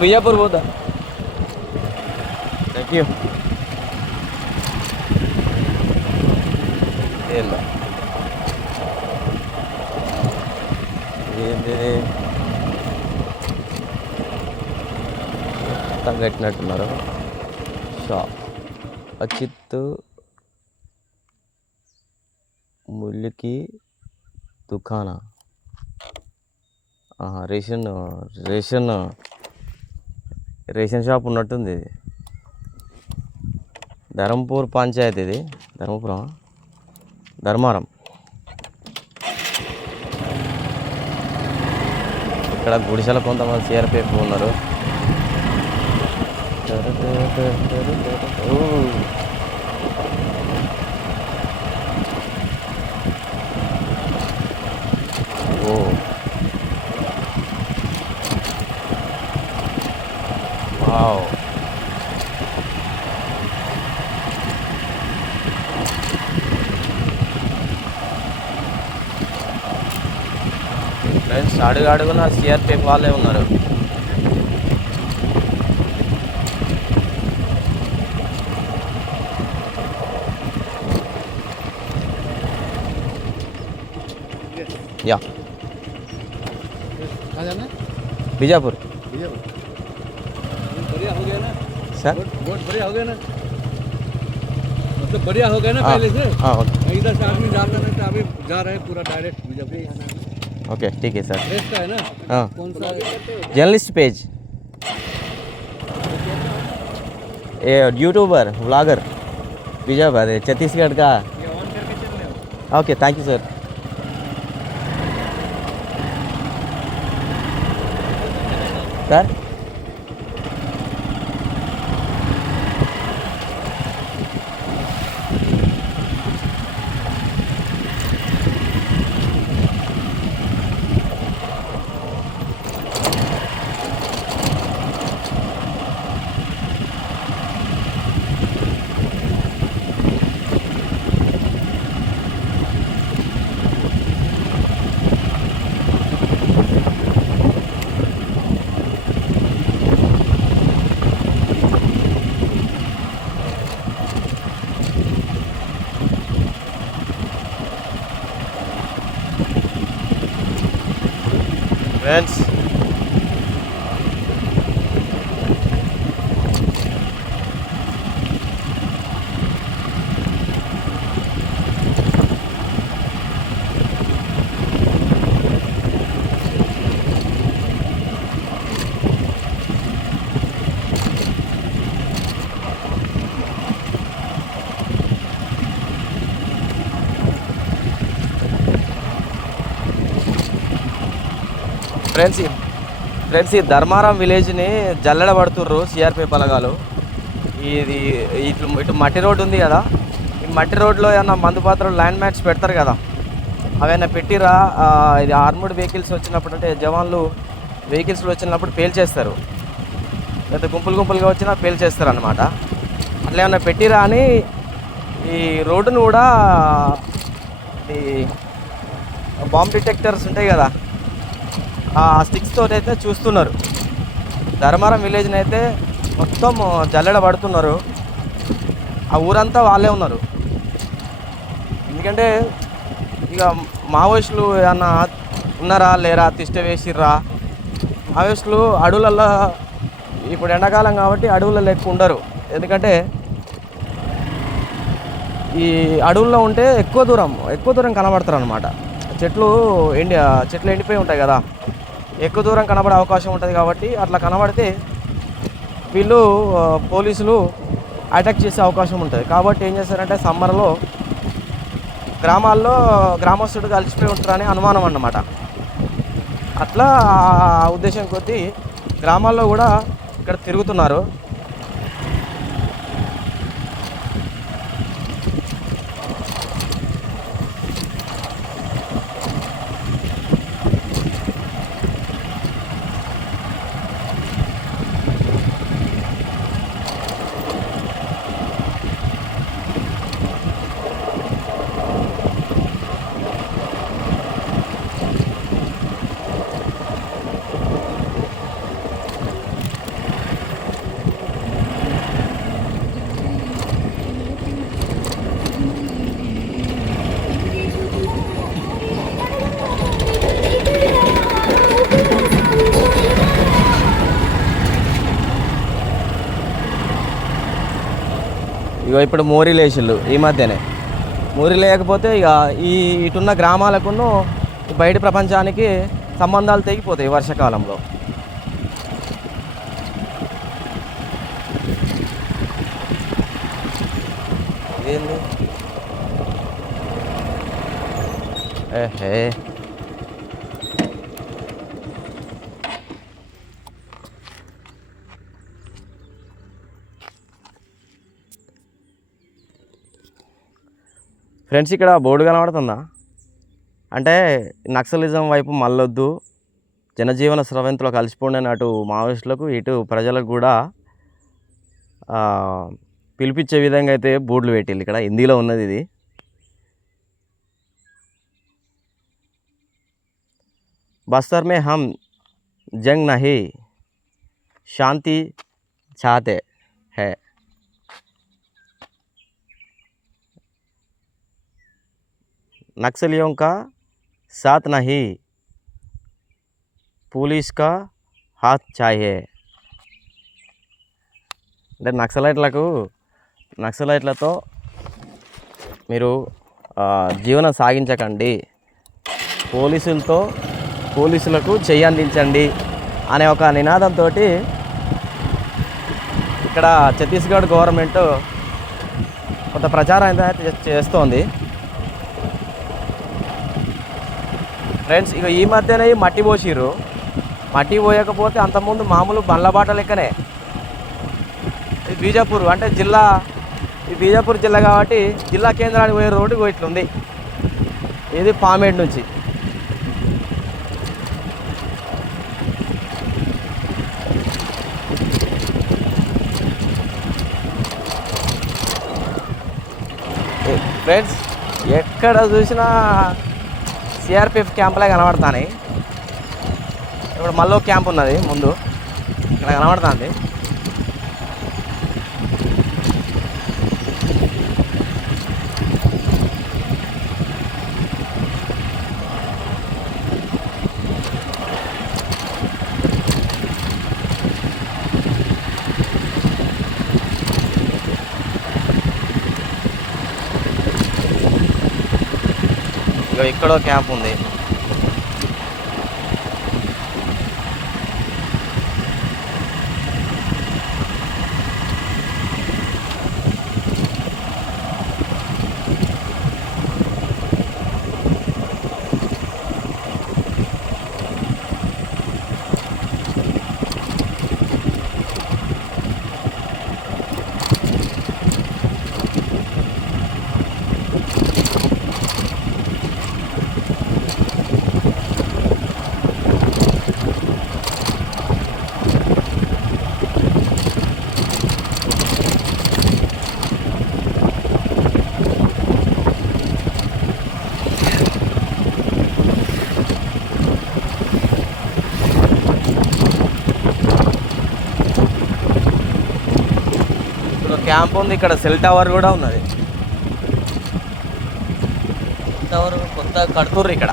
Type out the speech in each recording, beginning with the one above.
Bro Bijapur పోతా thank you ఏందా ఏంది మొత్తం కట్టినట్టున్నారు షాప్ అచిత్ ముల్లికి దుకాణా ఆహా, రేషన్ రేషన్ రేషన్ షాప్ ఉన్నట్టుంది ఇది. ధర్మపూర్ పంచాయతీ ఇది. ధర్మపురం. ధర్మారం. ఇక్కడ గుడిసెల కొంతమంది సిఆర్పిఎఫ్ ఉన్నారు. ఓ. ఫ్రెండ్స్ అడుగు అడుగున సిఆర్పిఎఫ్ వాళ్ళే ఉన్నారు యా कहाँ जाना है बीजापुर भैया बढ़िया हो गया ना सर बहुत बहुत बढ़िया हो गया ना मतलब बढ़िया हो गया ना हाँ, पहले से हाँ ओके इधर से आदमी जाता नहीं था अभी जा रहे हैं पूरा डायरेक्ट बीजापुर ओके ठीक है सर। है हाँ। Journalist page. ये यूट्यूबर व्लॉगर विजय भाई छत्तीसगढ़ का। Okay thank you sir sir? Friends ఈ- ఫ్రెండ్స్ ఈ ధర్మారం విలేజ్ని జల్లెడ పడుతుర్రు సిఆర్పి పలగాలు ఇది ఇటు ఇటు మట్టి రోడ్డు ఉంది కదా. ఈ మట్టి రోడ్లో ఏమన్నా మందు పాత్రలు ల్యాండ్ మ్యాట్స్ పెడతారు కదా. అవైనా పెట్టిరా? ఇది ఆర్మర్డ్ వెహికల్స్ వచ్చినప్పుడు అంటే జవాన్లు వెహికల్స్లో వచ్చినప్పుడు పేల్చేస్తారు లేదా గుంపులు గుంపులుగా వచ్చినా పేల్చేస్తారు అనమాట అట్లా ఏమన్నా పెట్టిరా అని ఈ రోడ్డును కూడా ఈ బాంబ్ డిటెక్టర్స్ ఉంటాయి కదా ఆ స్టిక్స్ తోటైతే అయితే చూస్తున్నారు. ధర్మారం విలేజ్ని అయితే మొత్తం జల్లెడ పడుతున్నారు. ఆ ఊరంతా వాళ్ళే ఉన్నారు. ఎందుకంటే ఇక మావోయిస్టులు ఏమన్నా ఉన్నారా లేరా తిష్ట వేసిర్రా? మావోయిస్టులు అడవులల్లో ఇప్పుడు ఎండాకాలం కాబట్టి అడవులలో ఎక్కువ ఉండరు. ఎందుకంటే ఈ అడవుల్లో ఉంటే ఎక్కువ దూరం ఎక్కువ దూరం కనబడతారు అనమాట చెట్లు ఎండి చెట్లు ఎండిపోయి ఉంటాయి కదా. ఎక్కువ దూరం కనబడే అవకాశం ఉంటుంది కాబట్టి అట్లా కనబడితే వీళ్ళు పోలీసులు అటాక్ చేసే అవకాశం ఉంటుంది. కాబట్టి ఏం చేస్తారంటే సమ్మర్లో గ్రామాల్లో గ్రామస్తుడు కలిసిపోయి ఉంటారని అనుమానం అన్నమాట. అట్లా ఆ ఉద్దేశం కొద్దీ గ్రామాల్లో కూడా ఇక్కడ తిరుగుతున్నారు. ఇగో ఇప్పుడు మోరీ లేచిళ్ళు ఈ మధ్యనే. మోరీ లేకపోతే ఇక ఈ ఇటున్న గ్రామాలకును బయట ప్రపంచానికి సంబంధాలు తెగిపోతాయి వర్షాకాలంలో. ఏంది? ఏహే. ఫ్రెండ్స్ ఇక్కడ బోర్డు కనబడుతుందా? అంటే నక్సలిజం వైపు మళ్ళొద్దు జనజీవన స్రవంతులు కలిసిపోండి అటు మావోయిస్టులకు ఇటు ప్రజలకు కూడా పిలిపించే విధంగా అయితే బోర్డులు పెట్టింది ఇక్కడ హిందీలో ఉన్నది ఇది. బస్తర్ మే హమ్ జంగ్ నహి శాంతి చాతే. नक्सलियों का साथ नहीं पुलिस का हाथ चाहिए అంటే నక్సలైట్లకు నక్సలైట్లతో మీరు ఆ, జీవనం సాగించకండి పోలీసులతో పోలీసులకు చెయ్యి అందించండి అనే ఒక నినాదంతో ఇక్కడ ఛత్తీస్గఢ్ గవర్నమెంట్ కొంత ప్రచారం అయితే చే- చేస్తోంది ఫ్రెండ్స్ ఇక ఈ మధ్యనే మట్టి పోసిర్రు. మట్టి పోయకపోతే అంతకుముందు మామూలు బండ్ల బాట లెక్కనే. బీజాపూర్ అంటే జిల్లా ఈ బీజాపూర్ జిల్లా కాబట్టి జిల్లా కేంద్రానికి పోయే రోడ్డు ఇట్లుంది. ఇది పామేడ్ నుంచి. ఫ్రెండ్స్ ఎక్కడ చూసినా సిఆర్పిఎఫ్ క్యాంపులే కనబడతాయి ఇప్పుడు మళ్ళీ క్యాంప్ ఉన్నది ముందు. ఇక్కడ కనబడుతుంది. ఎక్కడో క్యాంప్ ఉంది ఇప్పుడు క్యాంప్ ఉంది ఇక్కడ సెల్ టవర్ కూడా ఉన్నది. టవర్ కొత్త కడుతుర్రు ఇక్కడ.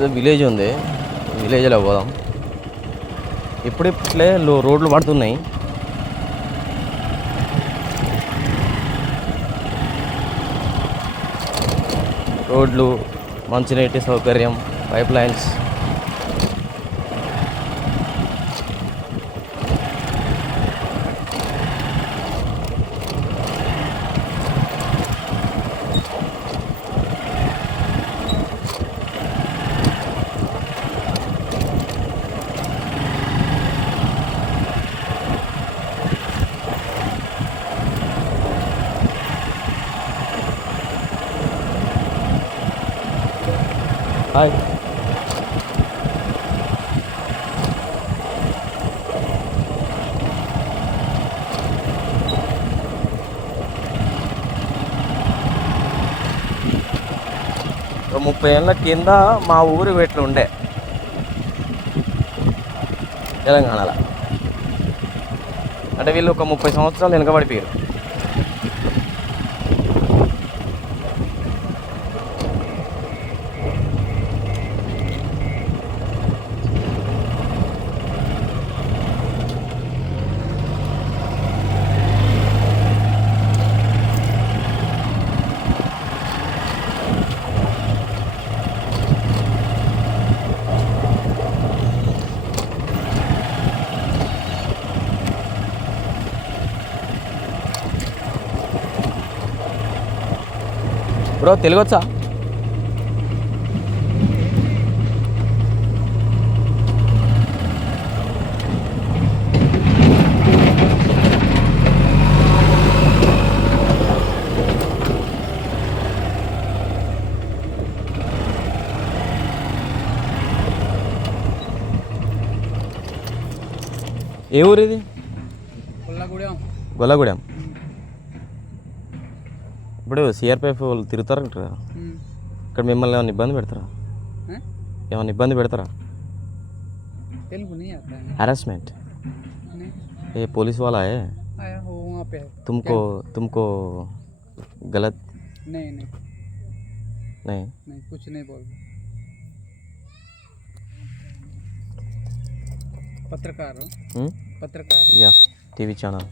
ఏదో విలేజ్ ఉంది. విలేజ్లో పోదాం. ఇప్పుడిప్పుడే రోడ్లు పడుతున్నాయి. రోడ్లు మంచినీటి సౌకర్యం పైప్ లైన్స్ ఒక ముప్పై ఏళ్ళ కింద మా ఊరు ఇట్లా ఉండే. తెలంగాణలో. అంటే వీళ్ళు ఒక ముప్పై సంవత్సరాలు వెనుకబడిపోయారు. బ్రో తెలుగు వచ్చా ఏ ఊరు ఇది కొల్లగూడెం గొల్లగూడెం. ఇప్పుడు సిఆర్పిఎఫ్ వాళ్ళు తిరుగుతారు కదా ఇక్కడ మిమ్మల్ని ఏమైనా ఇబ్బంది పెడతారా ఏమైనా ఇబ్బంది పెడతారా तेलुगु नहीं आता है हरासमेंट नहीं ये पुलिस वाला है आया हो वहाँ पे है तुमको तुमको गलत नहीं नहीं नहीं नहीं कुछ नहीं बोल रहे। पत्रकार हो हम्म? पत्रकार हो या टीवी चैनल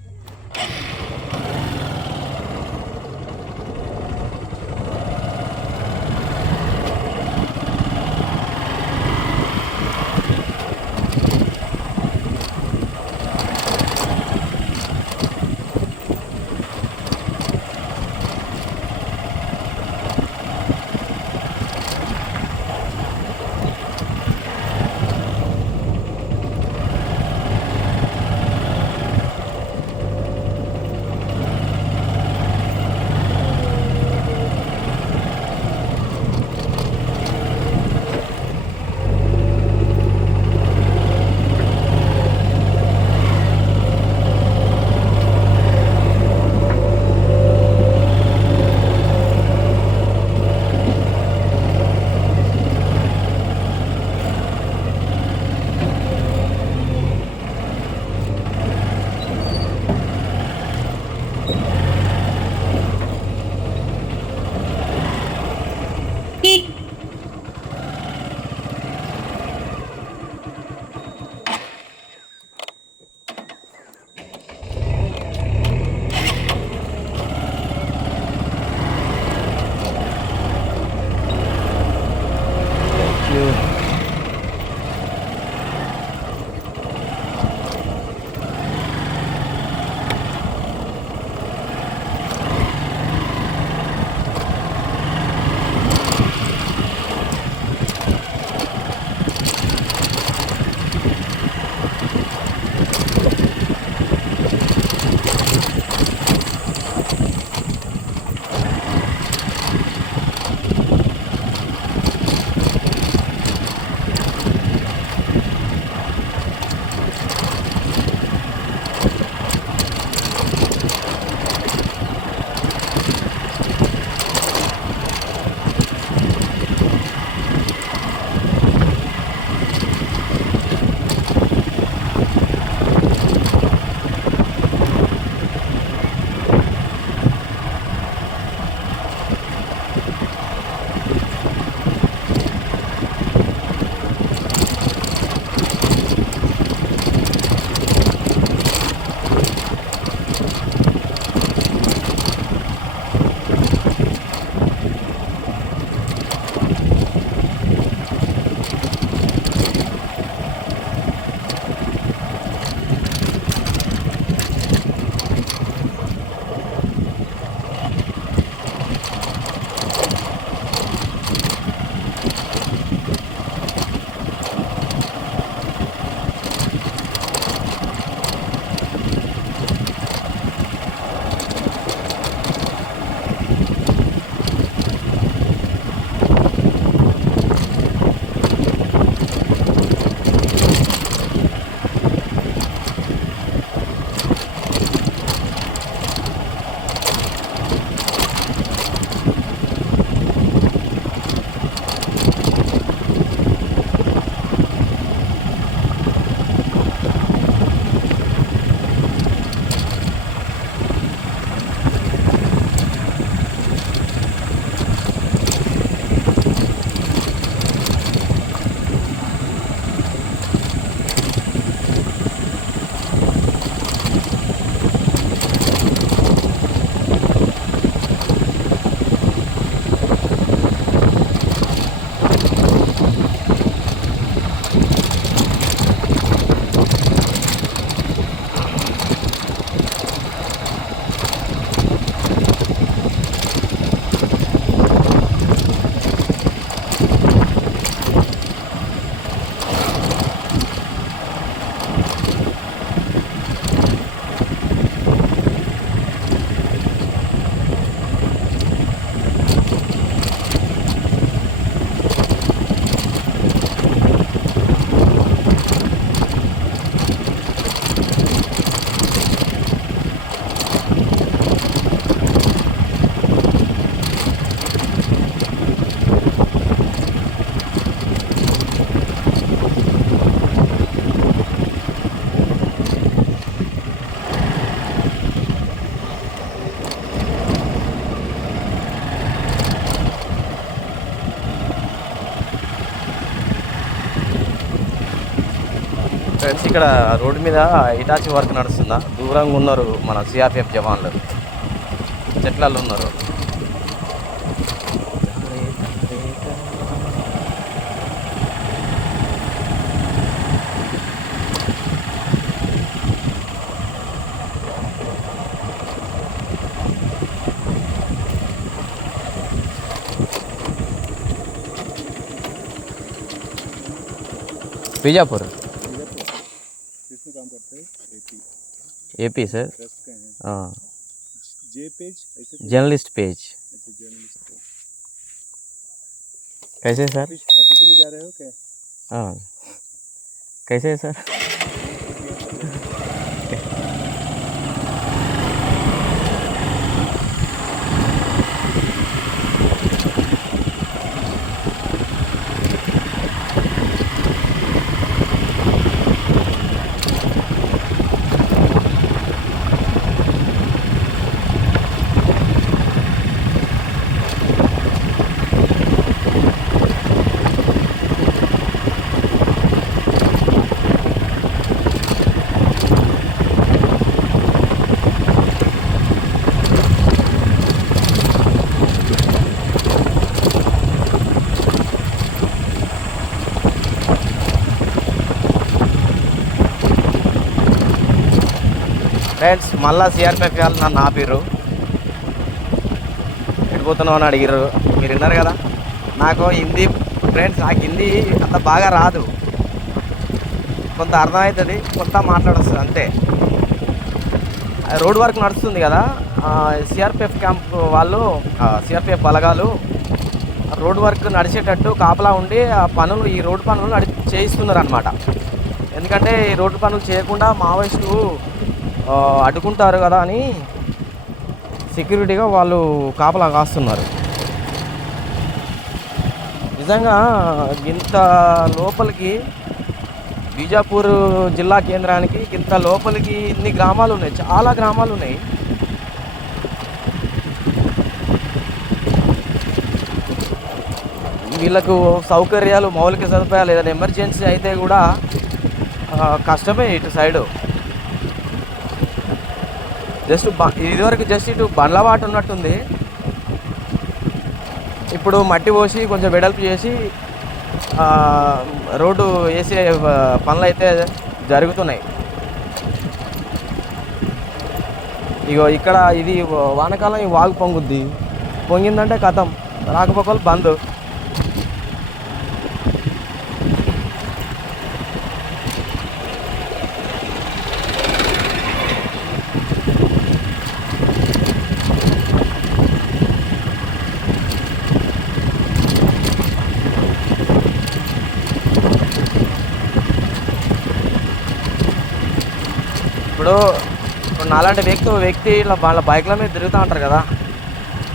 వచ్చి ఇక్కడ రోడ్డు మీద ఇటాచి వర్క్ నడుస్తుందా? దూరంగా ఉన్నారు మన సిఆర్పిఎఫ్ జవాన్లు. చెట్లలో ఉన్నారు. బీజాపూర్. जर्नलिस्ट पेज हाँ। जर्नलिस्ट कैसे सर ऑफिशियली जा रहे हो क्या? हाँ। कैसे है सर ఫ్రెండ్స్ మళ్ళా సిఆర్పిఎఫ్ వాళ్ళు నన్ను ఆపిర్రు ఎడిపోతున్నావు అని అడిగిర్రు. మీరు విన్నారు కదా? నాకు హిందీ ఫ్రెండ్స్ నాకు హిందీ అంత బాగా రాదు. కొంత అర్థమవుతుంది కొంత మాట్లాడొస్తుంది అంతే. రోడ్ వర్క్ నడుస్తుంది కదా? సిఆర్పిఎఫ్ క్యాంప్ వాళ్ళు సిఆర్పిఎఫ్ బలగాలు రోడ్ వర్క్ నడిచేటట్టు కాపలా ఉండి ఆ పనులు ఈ రోడ్డు పనులు నడి చేయిస్తున్నారు అనమాట ఎందుకంటే ఈ రోడ్డు పనులు చేయకుండా మావోయిస్టులు అడ్డుకుంటారు కదా అని సెక్యూరిటీగా వాళ్ళు కాపలా కాస్తున్నారు. నిజంగా ఇంత లోపలికి బీజాపూర్ జిల్లా కేంద్రానికి ఇంత లోపలికి ఇన్ని గ్రామాలు ఉన్నాయి చాలా గ్రామాలు ఉన్నాయి. వీళ్ళకు సౌకర్యాలు మౌలిక సదుపాయాలు ఏదైనా ఎమర్జెన్సీ అయితే కూడా కష్టమే ఇటు సైడు. జస్ట్ ఇదివరకు జస్ట్ ఇటు బండ్ల వాట ఉన్నట్టుంది. ఇప్పుడు మట్టి పోసి కొంచెం వెడల్పు చేసి రోడ్డు వేసే పనులు అయితే జరుగుతున్నాయి. ఇగో ఇక్కడ ఇది వానకాలం ఈ వాగు పొంగుద్ది. పొంగిందంటే కథం. రాకపోకలు బంద్ ఇప్పుడు అలాంటి వ్యక్తి వ్యక్తి ఇట్లా వాళ్ళ బైక్ల మీద తిరుగుతూ ఉంటారు కదా.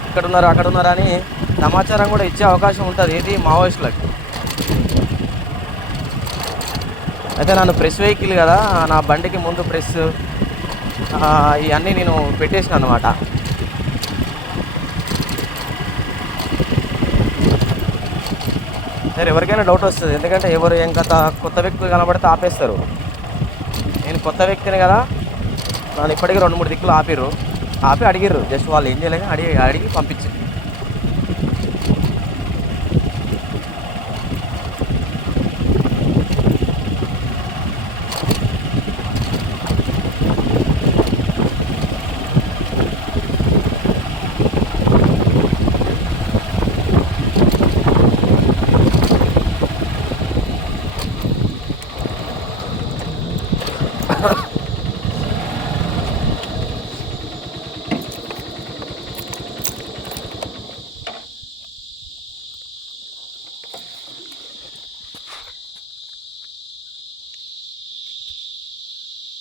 ఇక్కడ ఉన్నారు అక్కడ ఉన్నారు అని సమాచారం కూడా ఇచ్చే అవకాశం ఉంటుంది ఇది మావోయిస్టులకు. అయితే నన్ను ప్రెస్ వెహికల్ కదా నా బండికి ముందు ప్రెస్ ఇవన్నీ నేను పెట్టేసిన అనమాట సరే ఎవరికైనా డౌట్ వస్తుంది. ఎందుకంటే ఎవరు ఏం కథ కొత్త వ్యక్తులు కనబడితే ఆపేస్తారు. నేను కొత్త వ్యక్తిని కదా నన్ను ఇప్పటికీ రెండు మూడు దిక్కులు ఆపిర్రు. ఆపి అడిగిర్రు. జస్ట్ వాళ్ళు ఏం చేయలేక అడిగి అడిగి పంపించారు